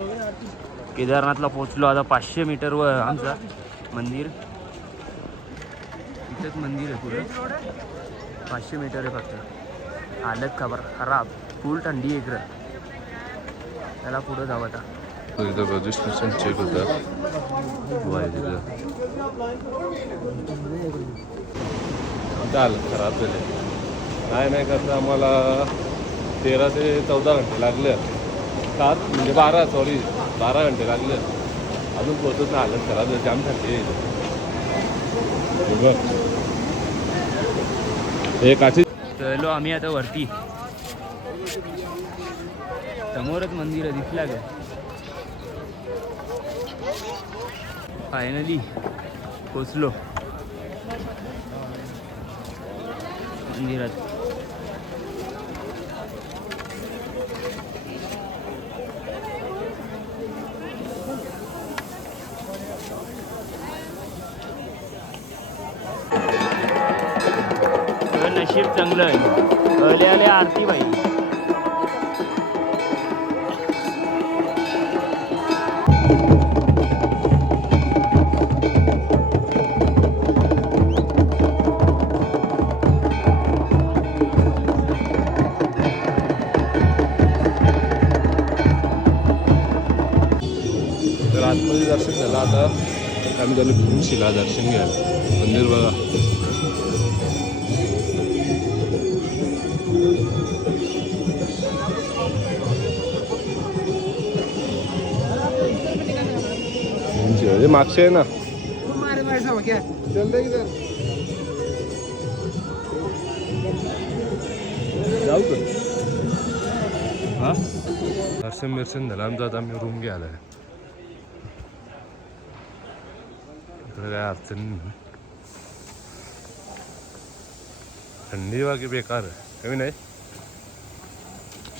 केदारनाथला पोहोचलो आता 500 मीटरवर आमचं मंदिर. इथंच मंदिर आहे पुढं. 500 मीटर आहे फक्त. हालत खराब, फुल थंडी इकडं. त्याला पुढं जावं आता. इथं रजिस्ट्रेशन चेक होतं. हालत खराब झाले. नाही करता आम्हाला 13 ते 14 घंटे लागले. 12 घंटे लागले. अजून पोहोचत नाही. हालत खराब झाली. जाम थंडी आहे. चलो आम्ही आता वरती. समोरच मंदिर आहे, दिसला का? फायनली पोचलो मंदिरात. नशीब चांगलं आहे. आले आरती बाई. तर आतमध्ये दर्शन झालं. आता आम्ही त्याला घेऊन शिला दर्शन घ्यायला. मंदिर बघा. मागचे आहे ना. जाऊ का? हा दर्शन झालं आमचं. आता आम्ही रूम घ्यायला. काय अडचण नाही. थंडी बाकी बेकार आहे. कमी नाही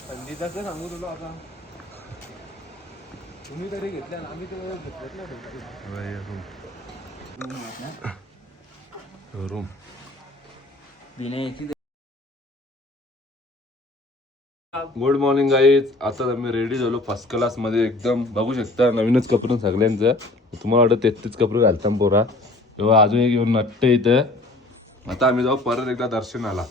थंडी. तसं सांगू तुला आता. तुम्ही तरी घेतल्या ना, आम्ही तर घेतलेत ना. Room good morning guys. आता आम्ही रेडी झालो फर्स्ट क्लास मध्ये एकदम. बघू शकता नवीनच कपडे सगळ्यांचं. तुम्हाला वाटतं 33 कपडे घालता पोरा. तेव्हा अजून एक येऊन नट्ट इथं. आता आम्ही जाऊ परत एकदा दर्शनाला.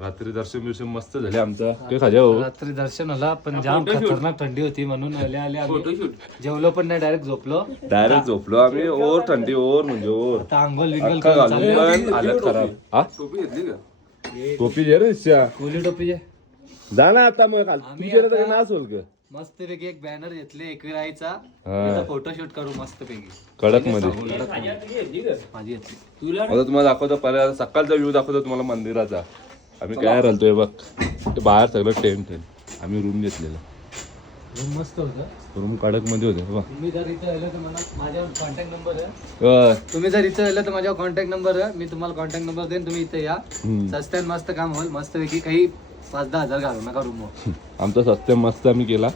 रात्री दर्शन मस्त झाले आमचं. काय खाजा हो? रात्री दर्शन आला पण जाम खतरनाक थंडी होती म्हणून आले जेवलो पण नाही. डायरेक्ट झोपलो आम्ही. ओव्हर थंडी ओव्हर म्हणजे ओव्हर. आता अंघोळ घालून पण हालत खराब. हा टोपी घेतली का? टोपी घे रे. कोली टोपी जा ना आता. मग नाच होल का? मस्त पैकी एक बॅनर घेतले एकविराईचा. फोटोशूट करू मस्त पैकी कडक मध्ये. माझी घेतली. आता तुम्हाला दाखवतो पर्याय. सकाळचा व्ह्यू दाखवतो तुम्हाला मंदिराचा. आम्ही काय राहतोय बघ. ते बाहेर सगळं टेंट आहे. आम्ही रूम घेतलेला. रूम मस्त होतं. रूम कडक मध्ये होते. तुम्ही जर इथं आलं तर मला माझ्यावर कॉन्टॅक्ट नंबर आहे. तुम्ही जर इथं आलं तर माझ्यावर कॉन्टॅक्ट नंबर आहे. मी तुम्हाला कॉन्टॅक्ट नंबर देईन. तुम्ही इथे या. सस्त्यात मस्त काम होईल. मस्त पैकी काही 5-10 हजार घालू नका रूमवर. आमचा सस्ते मस्त आम्ही केला.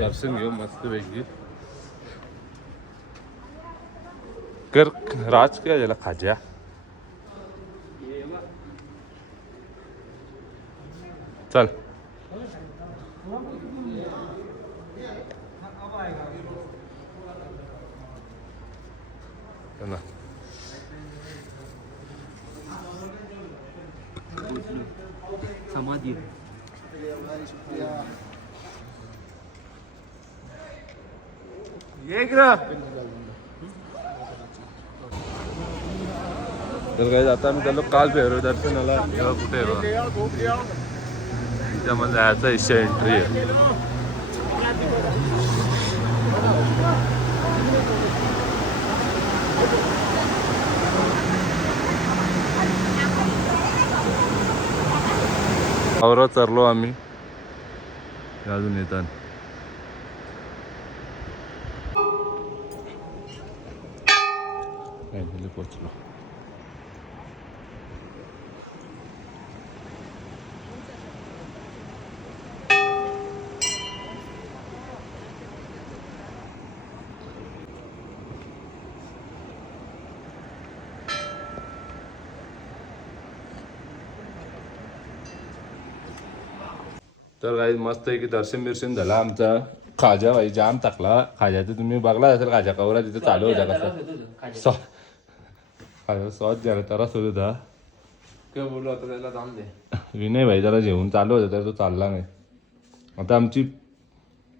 दर्शन घेऊ मस्त पैकी. कर राज काय झाला खाज्या. चल ना. समाधी. तर काय आता आम्ही चाललो काल भैरव दर्शनाला. तेव्हा कुठे त्यामध्ये जायचा इच्छा एंट्री आहे. वावरात चरलो आम्ही, अजून येतात. पोचलो. तर काही मस्त आहे की दर्शन बिर्शन झाला आमचा. खाजा भाई जाम टाकला खाज्याचं, तुम्ही बघला असेल खाजा कवरा तिथे चालू होता कसा सॉस झाला तरच होत होता. बोललो आता त्याला जाऊन दे. विनय भाई जरा जेवून चालू होता तर तो चालला नाही. आता आमची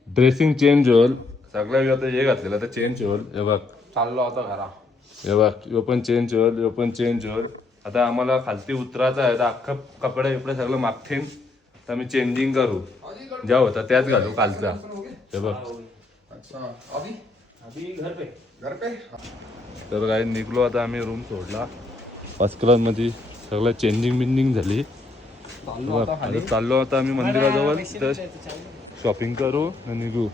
ड्रेसिंग चेंज होईल सगळ्या. आता हे घातलेलं आता चेंज होईल. हे बघ चाललो आता घरा. हे बघ यो पण चेंज होईल, यो पण चेंज होईल. आता आम्हाला खालती उतरायचं आहे तर अख्खा कपडे बिपडे सगळं मागठीन तर आम्ही चेंजिंग करू. ज्या होता त्याच घालू कालचा. हे बघ तर काय निघलो आता आम्ही. रूम सोडला फर्स्ट क्लास मध्ये, सगळं चेंजिंग बिंजिंग झाली. आता चाललो आता आम्ही मंदिराजवळ तर शॉपिंग करू आणि निघू.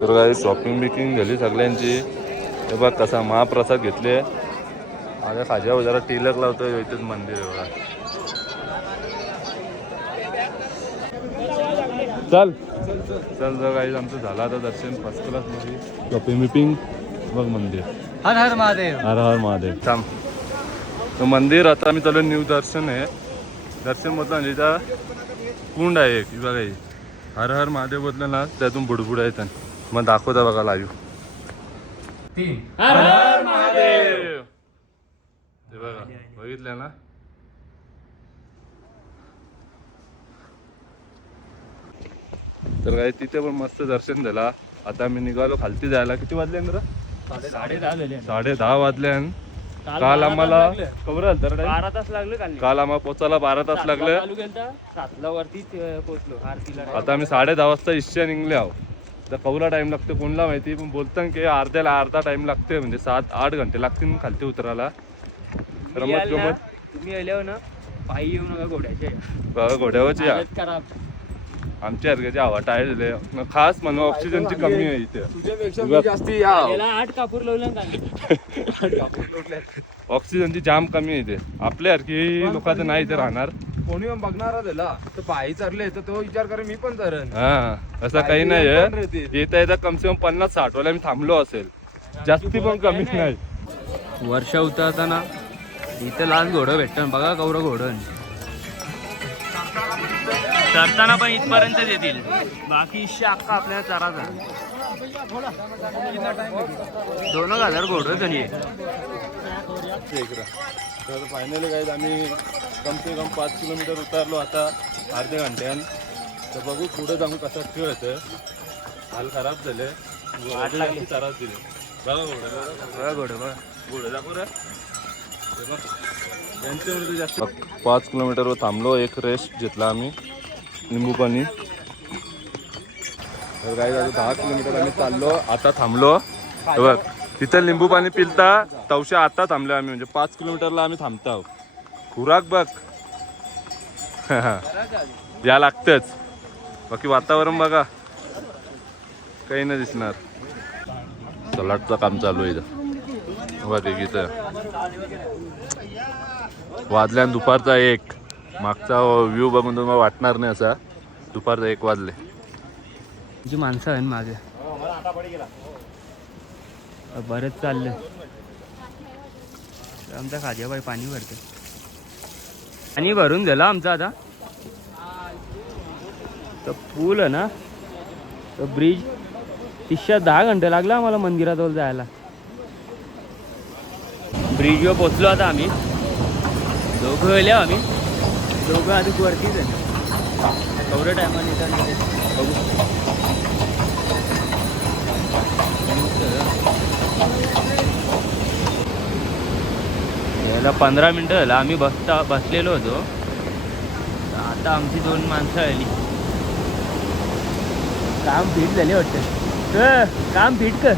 तर काय शॉपिंग बिकिंग झाली सगळ्यांची. हे बघ कसा महाप्रसाद घेतले. माझ्या खाज्या जरा टिलक लावतोय इथेच मंदिर आहे बघा. चल चल जर काही आमचं झालं आता दर्शन फर्स्ट क्लास मध्ये. शॉपिंग बिपिंग बघ मंदिर. हर हर महादेव. हर हर महादेव. थांब तो मंदिर आता आम्ही चालू न्यू दर्शन आहे. दर्शन बदला म्हणजे इथं कुंड आहे एक बघा. हर हर महादेव बदलं ना त्यातून बुडबुड येतात. मग दाखवता बघा लाईव्ह. 3 हर हर महादेव. ते बघा बघितलं ना. तर काय तिथे पण मस्त दर्शन झाला. आता आम्ही निघालो खालती जायला. किती वाजले ना? 10:30 वाजले. काल आम्हाला खबर 12 तास लागले काल आम्हाला पोचायला 12 तास लागले. 7ला वरती पोहोचलो आरतीला. आता आम्ही 10:30 वाजता इच्छा निघले आहो. तर कवरा टाइम लागते कोणला माहिती, पण बोलतात की अर्धा टाइम लागते. म्हणजे 7-8 घंटे लागतील खालती उतरायला. रमत गमत तुम्ही आल्यावर ना पायी येऊ नका घोड्याच्या. बघा घोड्यावरची खराब. आमच्या अर्ग्याची हवा टायर झाले खास म्हणून ऑक्सिजनची कमी आहे इथे. तुझ्यापेक्षा जास्ती 8 कापूर लावलं. ऑक्सिजनची जाम कमी आहे इथे. आपल्यासारखी लोकांचं नाही इथे राहणार. कोणी बघणार त्याला तर पायी चालले तर तो विचार करे मी पण चरण. हा असं काही नाही आहे. येता येता कमसे कम 50-60 वाला मी थांबलो असेल. जास्ती पण कमी नाही. वर्षा उतरताना इथं लहान घोडं भेटतं बघा. कवरं घोडं चरताना पण इथपर्यंत येतील. बाकी इशा अख्खा आपल्याला चाराचा 2000 घोडं तरी आहे. तर फायनली काही आम्ही कमसे कम 5 किलोमीटर उतरलो आता अर्ध्या घंट्यान. तर बघू पुढे जाऊन कसा खेळ होतं. हाल खराब झाले. वाट लागली. चाराच दिले बघा घोडं. बघा घोडं बघा. घोडं दाखव रे. 5 किलोमीटरवर थांबलो. एक रेस्ट घेतला आम्ही लिंबू पाणी. तर काही 10 किलोमीटर आम्ही चाललो. आता थांबलो बघ तिथं लिंबू पाणी पिलता तवशा. आता थांबलो आम्ही म्हणजे 5 किलोमीटरला आम्ही थांबतो. खुराक बघ या लागतच. बाकी वातावरण बघा काही नाही दिसणार. सलाडचं काम चालू आहे इथं बघा. इथं वाजल्या दुपारचा 1. मागचा व्ह्यू बघून तुम्हाला वाटणार नाही असा. दुपारचा 1 वाजले. जी माणसं आहे मागे बरंच चाललं. आमच्या खाज्याबाई पाणी भरते. पाणी भरून झालं आमचं आता. तर पूल आहे ना तो ब्रिज 10 घंटे लागला आम्हाला मंदिराजवळ जायला. ब्रिजवर पोचलो आता आम्ही. दोघं गेल्या आम्ही. दोघं आधी वरतीच आहे. तेवढ्या टायमाने बघू. याला 15 मिनटं झालं आम्ही बसलेलो होतो. आता आमची 2 माणसं आली. काम फिट झाले वाटतं. काम फिट कर.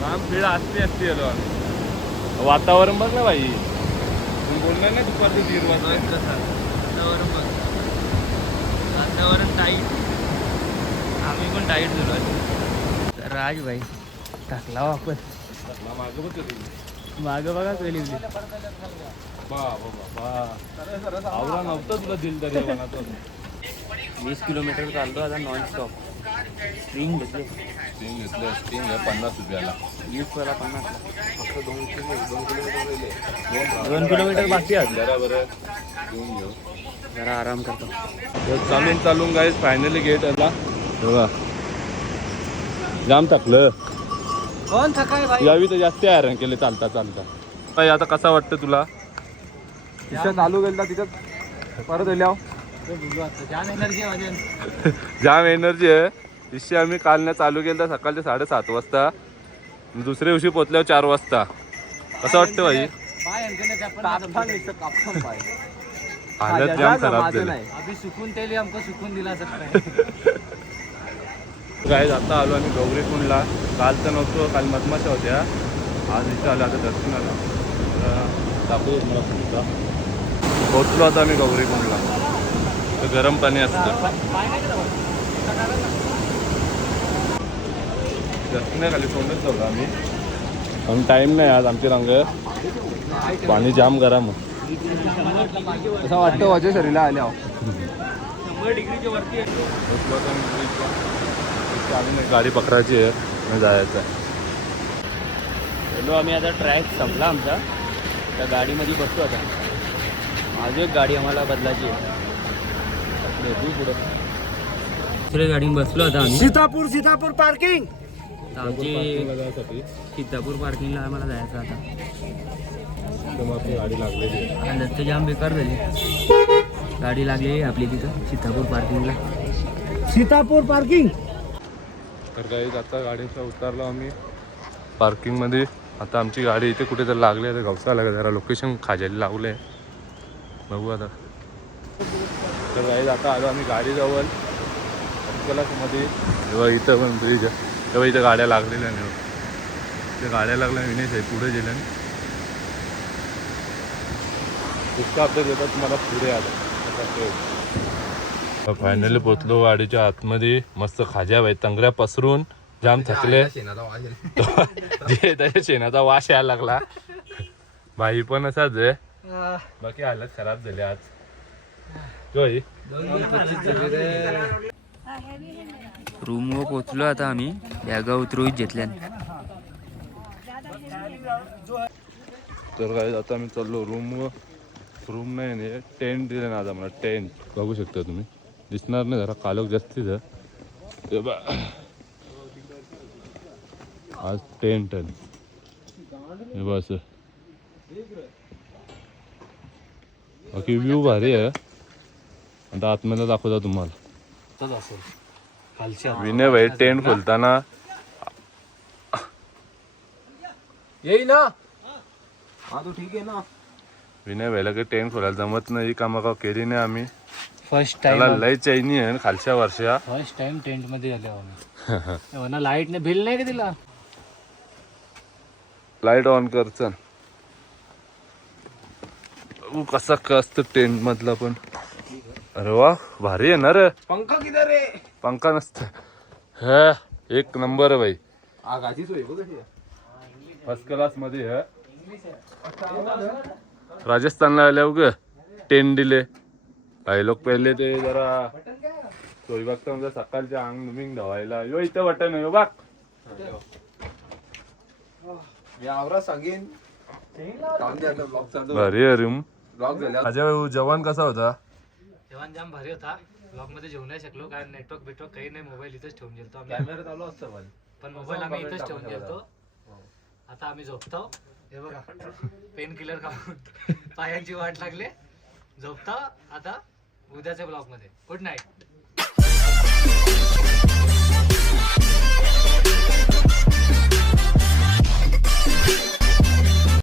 काम फिड असते आलो आम्ही. वातावरण बघ ना भाई. तुम्ही बोलणार नाही दुपारचं 1:30 वाजता. वातावरण बघ. वातावरण टाईट, आम्ही पण टाईट झालो. राज भाई टाकला वापर मागं बघा पहिली आवडा नव्हतं तुला दिल तरी 20 किलोमीटर चालतो आता नॉन स्टॉप. स्प्रिंग घेतले, स्टिंग आहे 50 रुपयाला. 20 वाला 50. फक्त 2 किलोमीटर 2 किलोमीटर बाकी आहे. बरोबर घेऊन घेऊ. जरा आराम करतो. तर चालून गाईज फायनली गेट आला बघा. जाम टाकलं कोण थकाय भाई? यावी तर जास्त हैराण केले चालता चालता. भाई आता कसा वाटतं तुला? तिथं चालू गेला तिथं परत आल्यावर जाम एनर्जी आहे माझ्या. जाम एनर्जी आहे. दिवशी आम्ही काल चालू केलं सकाळचे 7:30 वाजता, दुसऱ्या दिवशी पोचल्यावर 4 वाजता. कसं वाटतं भाई? हालत जाम खराब झाली. अभी सुकून तेली आमका सुकून दिला सर. गाईज आता आलो आम्ही गौरीकुंडला. काल तर नव्हतो, काल मधमाशा होत्या. आज इथं आलं, आता दर्शनाला दाखवतो मला पुढचा. पोचलो आता आम्ही गौरीकुंडला. तर गरम पाणी असतं. दर्शनाखाली तोंडच जाऊ आम्ही. पण टाईम नाही आज आमची रंग. पाणी जाम गरम. असं वाटतं वाजे शरीला आल्यावर 100 डिग्रीच्या वरती आहे. गाडी पकडायची आहे आणि जायचं आहे. चलो आम्ही आता ट्रॅक संपला आमचा. त्या गाडीमध्ये बसतो आता. आज एक गाडी आम्हाला बदलायची आहे. पुढे दुसऱ्या गाडीत बसलो आता आम्ही. सीतापूर पार्किंग. आमची सीतापूर पार्किंगला आम्हाला जायचं आता. गाडी लागलेली आहे. हालत तर जाम बेकार झाली. गाडी लागली आपली तिथं सीतापूर पार्किंगला. सीतापूर पार्किंग. तर काही आता गाडीचा उतरलो आम्ही पार्किंगमध्ये. आता आमची गाडी इथे कुठे तर लागली आहे. गवसा लागेल जरा लोकेशन खाजायला लावलं आहे. बघू आता. तर काही आता आलो आम्ही गाडीजवळ मध्ये. तेव्हा इथं पण ब्रिज आहे. तेव्हा इथं गाड्या लागलेल्या नाही. ते गाड्या लागल्या विनेश आहे पुढे गेल्या. पुढचा अपडेट येतात तुम्हाला पुढे आलं. फायनली पोचलो गाडीच्या आतमध्ये. मस्त खाज्या बाई तंगड्या पसरून जाम थकले. जे त्याच्या शेणाचा वास यायला लागला. बाई पण असाच आहे. बाकी हालत खराब झाली आज. रूमवर पोचलो आता आम्ही. बॅगा उतरवीत घेतल्या. तर काय आता आम्ही चाललो रूमवर. रूम नाही टेंट दिले ना आज आम्हाला. टेंट बघू शकता तुम्ही. दिसणार नाही जरा कालोख जास्तीच. आज टेंट आहे बस. बाकी व्ह्यू भारी आहे. आता आतमध्ये दाखवता तुम्हाला. विनय भाई टेंट खोलताना येई ना. हा तू ठीक आहे ना. विनय भाईला काही टेंट खोलायला जमत नाही. कामा केली नाही आम्ही. फर्स्ट त्याला टाइम लय चैनी आहे खालच्या वर्षा. फर्स्ट टाइम टेंट मध्ये आले आम्ही. लाईट ने बिल नाही का तिला. लाईट ऑन कर चल. कसा असतं टेंट मधला पण. अरे वा भारी आहे ना रे. पंखा किधर रे? पंखा नसतं. हा एक नंबर आहे भाई. आगाची सोय बघ कशी आहे. फर्स्ट क्लास मध्ये आहे. राजस्थानला आल्या उग टेंट दिले. काही लोक पहिले ते जरा सोय बघता म्हणजे सकाळच्या अंग बिंग धवायला. यो इथं वाटत नाही बघ. सांगेन भारी आहे रूम. अजय जवान कसा होता? जेवण जाम भारी होता. ब्लॉग मध्ये जेवू नाही शकलो कारण नेटवर्क बिटवर्क काही नाही. मोबाईल इथेच ठेवून गेलतो आम्ही. कॅमेरा चालू असतं पण मोबाईल आम्ही इथेच ठेवून गेलतो. आता आम्ही झोपतो. हे बघा पेन किलर खाऊन पायांची वाट लागले. झोपता आता उद्याच्या ब्लॉग मध्ये. Good night.